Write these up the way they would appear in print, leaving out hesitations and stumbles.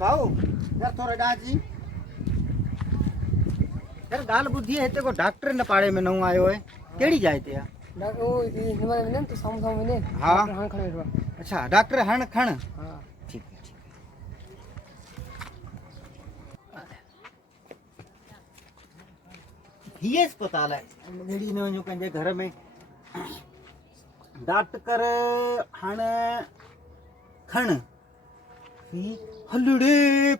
भाऊ यार थोड़ा डाजी यार गाल बुद्धि है ते को डॉक्टर ने पाड़े में नहू आयो है केड़ी जाए ते डॉक्टर ओ निमन ने तो साम साम ने हां हण खणे अच्छा डॉक्टर हण खण हां ठीक है ये अस्पताल है लेडी ने वञो कंहिंजे घर में डॉक्टर हण खण हलड़े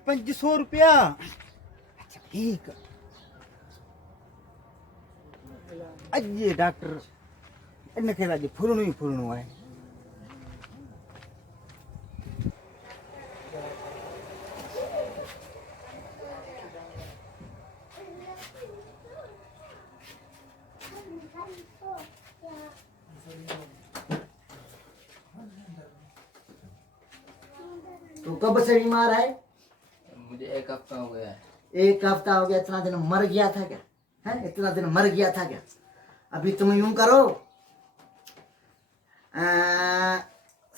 500 रुपया अच्छा ठीक अॼु डॉक्टर इनखे अॼु फुरणो ई फुरणो आहे तो कब से बीमार है? मुझे 1 हफ्ता हो गया है। 1 हफ्ता हो गया। इतना दिन मर गया था क्या? है इतना दिन मर गया था क्या? अभी तुम यूं करो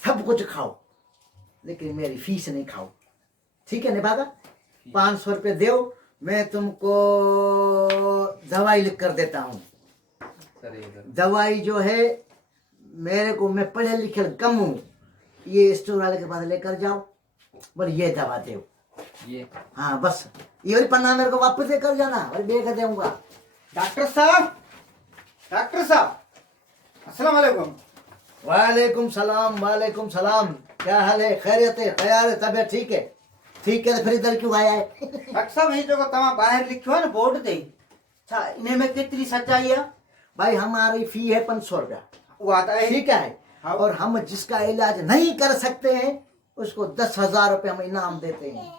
सब कुछ खाओ लेकिन मेरी फीस नहीं खाओ, ठीक है निभागा? 500 रुपये दो, मैं तुमको दवाई लिख कर देता हूँ। दवाई जो है मेरे को, मैं पढ़े लिखे कम हूँ, ये स्टोर वाले के पास लेकर जाओ, बोले ये दवा दो ये। हाँ बस ये वाली पन्ना मेरे को वापस लेकर जाना, और देख दूंगा। डॉक्टर साहब अस्सलाम वालेकुम। वालेकुम सलाम। क्या हाल है? खैरियत है? तैयार है? तबीयत ठीक है? ठीक है तो फिर इधर क्यों आया है? डॉक्टर साहब ये जो तव्हां बाहर लिखियो है ना बोर्ड ते, छा इन्हें में केतरी सच्चाई है? भाई हमारी फी है 500 रुपया, वो आता है ठीक है? हाँ। और हम जिसका इलाज नहीं कर सकते हैं उसको 10,000 रुपये हम इनाम देते हैं।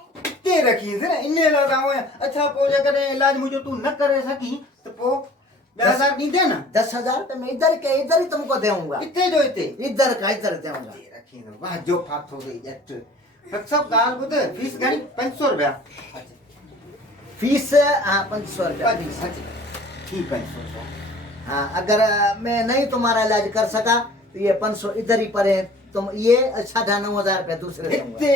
ते रखी से इन्हें लगाओ अच्छा पो जकर इलाज मुझे तू न करे सकी तो पो 10,000 दी दे ना। 10,000 रुपये मैं इधर ही तुमको दूंगा। इतने जो इतने इधर दूंगा। ते रखी ना वाह जो फात हो गई जट। डॉक्टर साहब गाल बुध फीस घणी 500 रुपया फीस? हाँ 500 रुपया फीस। ठीक 500 रुपया। हाँ अगर मैं नहीं तुम्हारा इलाज कर सका तो ये 500 इधर ही पड़े, तुम ये 9,500 रुपया दूसरे इतने।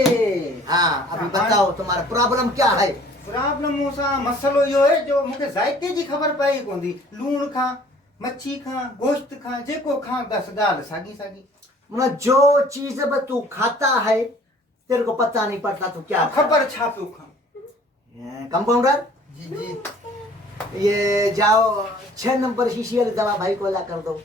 हाँ अभी बताओ तुम्हारा प्रॉब्लम क्या है? प्रॉब्लम मूसा मसलो यो है जो मुझे जायके जी खबर पई कोंदी, लूण खा मच्छी खा गोश्त खा जेको खा दस गाल सागी मतलब जो चीज अब तू खाता है तेरे को पता नहीं पड़ता तो क्या खबर छापू खा। कंपाउंडर जी जी ये जाओ 6 नंबर शीशी वाली दवा भाई को ला कर दो।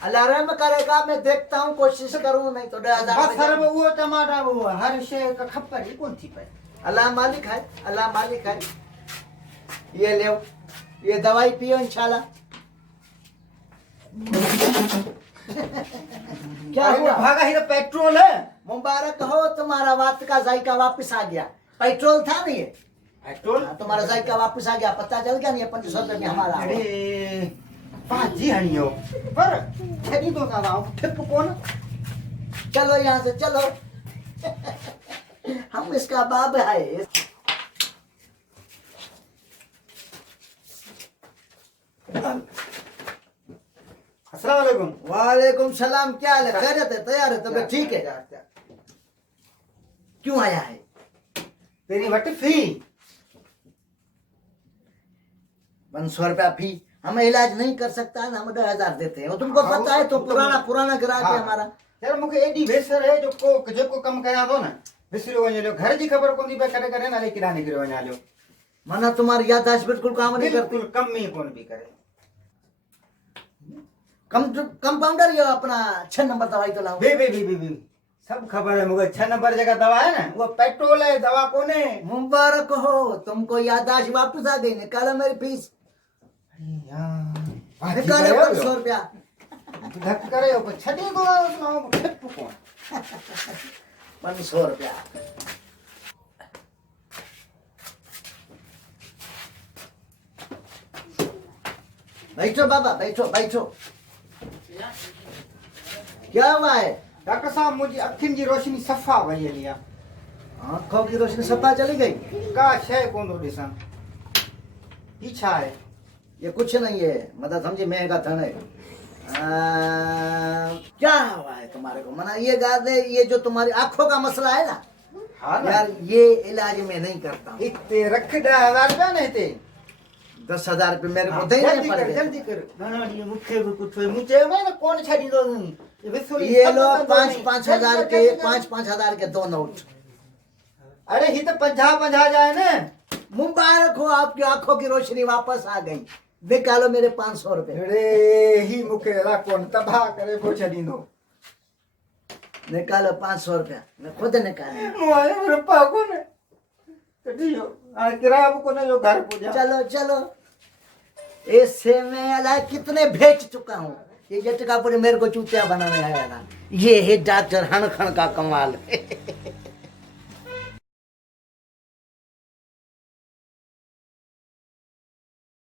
अलार्म करेगा, मैं देखता हूँ, कोशिश करूँ, नहीं तो 10,000 वो टमाटा वो हर शे का खबर ही कौन थी पे। अल्लाह मालिक है। ये ले ये दवाई पियो इंशाल्लाह। क्या हुआ? भागा ही तो पेट्रोल है। मुबारक हो, तुम्हारा बात का जायका वापस आ गया। पेट्रोल था नहीं ये पेट्रोल तुम्हारा जायका वापस आ गया, पता चल गया नहीं? 500 रुपये में हमारा। अरे पाजी हनियो पर छड़ी तो का आऊं ठिप कौन। चलो यहाँ से चलो। हम इसका बाप है। अस्सलाम वालेकुम। वालेकुम सलाम। क्या हाल है? खैरियत है? तैयार है? तबीयत ठीक है? क्यों आया है? तेरी वट फी 500 रुपया फी। हम इलाज नहीं कर सकता है ना, हम 10,000 देते हैं। और तुमको पता है तो पुराना ग्राहक है हमारा। यार मुखे एडी वेसर है जो को कम करा दो ना विसरो वने लो घर जी खबर कोनी पे करे ना ले किराने गिरो वने आलो मना तुम्हारी याददाश्त बिल्कुल काम नहीं करती। बिल्कुल कम ही कौन भी करे। कंपाउंडर ये अपना 6 नंबर दवाई तो लाओ। बे सब खबर है मुझे। 6 नंबर जगह दवा है ना वो पेट्रोल है, दवा कोने। मुबारक हो, तुमको याददाश्त वापस आ गई। निकालो मेरी फीस, निकालो 500 रुपया। धक करे हो छड़ी को सुनाओ ठिप कौन। 500 रुपया। बैठो बाबा, बैठो। क्या हुआ है? डॉक्टर साहब मुझे अखिन की रोशनी सफा वही लिया। आंखों की रोशनी सफा चली गई? का शय कौन दो दिसा पीछा है। ये कुछ नहीं है, मतलब समझे मैं का धन है। क्या हुआ है तुम्हारे को? मना ये गादे, ये जो तुम्हारी आंखों का मसला है ना हाँ ना यार, ये इलाज मैं नहीं करता हूँ। इतने रख 10,000 नहीं थे 10,000 रुपये मेरे को हाँ, देने जल्दी कर पड़ेंगे। जल्दी कर गाड़ी मुखे भी कुछ हुए मुझे मैं ना कौन छड़ी दो ये लो 5-5 हजार के 5-5 हजार के 2 नोट। अरे ही तो 50 जाए ना मुबारक हो, आपकी आंखों की रोशनी वापस आ गई। निकालो मेरे 500 रुपए। अरे ही मुखे ला कौन तबाह करे को छड़ी दो निकालो 500 रुपया, मैं खुद निकाले। मोए मेरे पाको ने कटियो आ किराया को ने जो घर पूजा चलो चलो, इससे मैं अला कितने बेच चुका हूँ। ये जटका पूरे मेरे को चूतिया बनाने आया ना, ये है डॉक्टर हनखन का कमाल।